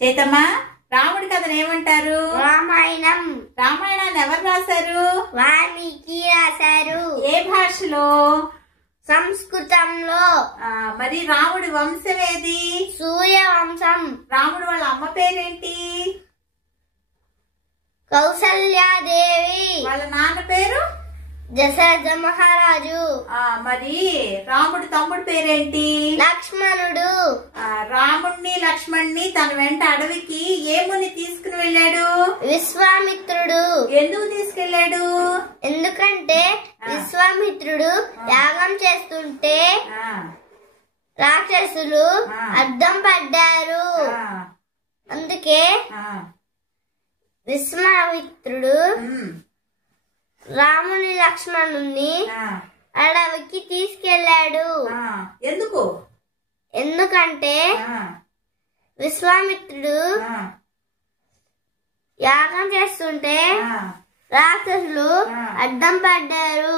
చైతమ్మా, రాముడి కథను ఏమంటారు? రామాయణం. రామాయణాన్ని ఎవరు రాశారు? వాల్మీకి రాశారు. ఏ భాషలో? సంస్కృతంలో. మరి రాముడి వంశం ఏది? సూర్యవంశం. రాముడు వాళ్ళ అమ్మ పేరేంటి? కౌసల్యాదేవి. వాళ్ళ నాన్న పేరు? దశరథ మహారాజు. మరి రాముడి తమ్ముడు పేరేంటి? లక్ష్మణుడు. రాముడిని లక్ష్మణ్ణి తన వెంట అడవికి ఏ ముని తీసుకుని వెళ్ళాడు? విశ్వామిత్రుడు. ఎందుకు తీసుకెళ్లాడు? ఎందుకంటే విశ్వామిత్రుడు యాగం చేస్తుంటే రాక్షసులు అడ్డం పడ్డారు. అందుకే విశ్వామిత్రుడు రాముని లక్ష్మణుని అడవికి తీసుకెళ్లాడు. ఎందుకు? ఎందుకంటే విశ్వామిత్రుడు యాగం చేస్తుంటే రాక్షసులు అడ్డం పడ్డారు.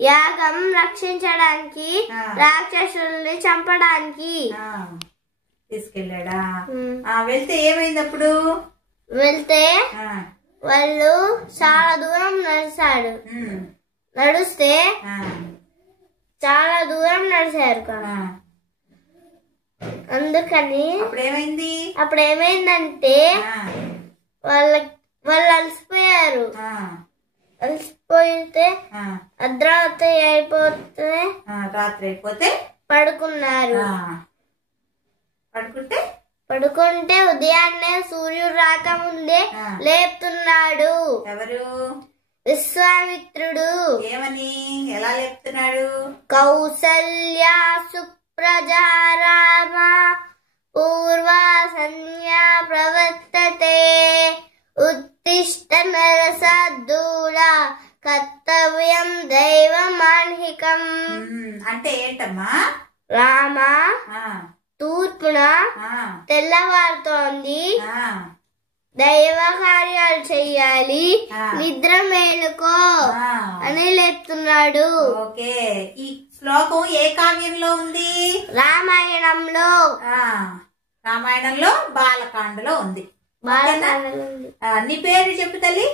యాగం రక్షించడానికి, రాక్షసుల్ని చంపడానికి తీసుకెళ్ళాడా? వెళ్తే ఏమైంది అప్పుడు? వెళ్తే వాళ్ళు చాలా దూరం నడుస్తే చాలా దూరం నడిచారు కదా. అందుకని అప్పుడు ఏమైందంటే వాళ్ళు అలసిపోయారు. అలసిపోతే అర్ధరాత్రి అయిపోతే పడుకున్నారు. పడుకుంటే ఉదయాన్నే సూర్యుడు రాకముందే లేపుతున్నాడు. ఎవరు? విశ్వామిత్రుడు. ఏమని? ఎలా లేపుతున్నాడు? కౌసల్యా సుప్రజా రామ పూర్వా సంధ్యా ప్రవర్తతే ఉత్తిష్ట నరసద్దూల కర్తవ్యం దైవమాన్హికం. అంటే ఏంటమ్మా? రామ, తూర్పున తెల్లవారుతోంది, దైవ కార్యాలు చెయ్యాలి, నిద్ర మేలుకో అని లేపుతున్నాడు. ఓకే, ఈ శ్లోకం ఏ కావ్యంలో ఉంది? రామాయణంలో. రామాయణంలో బాలకాండలో ఉంది. నీ పేరు చెప్పు తల్లి.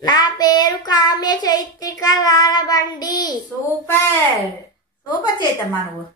నా పేరు కామ్య చైత్రిక రాలబండి. సూపర్ సూపర్ చేతమ్మా నువ్వు.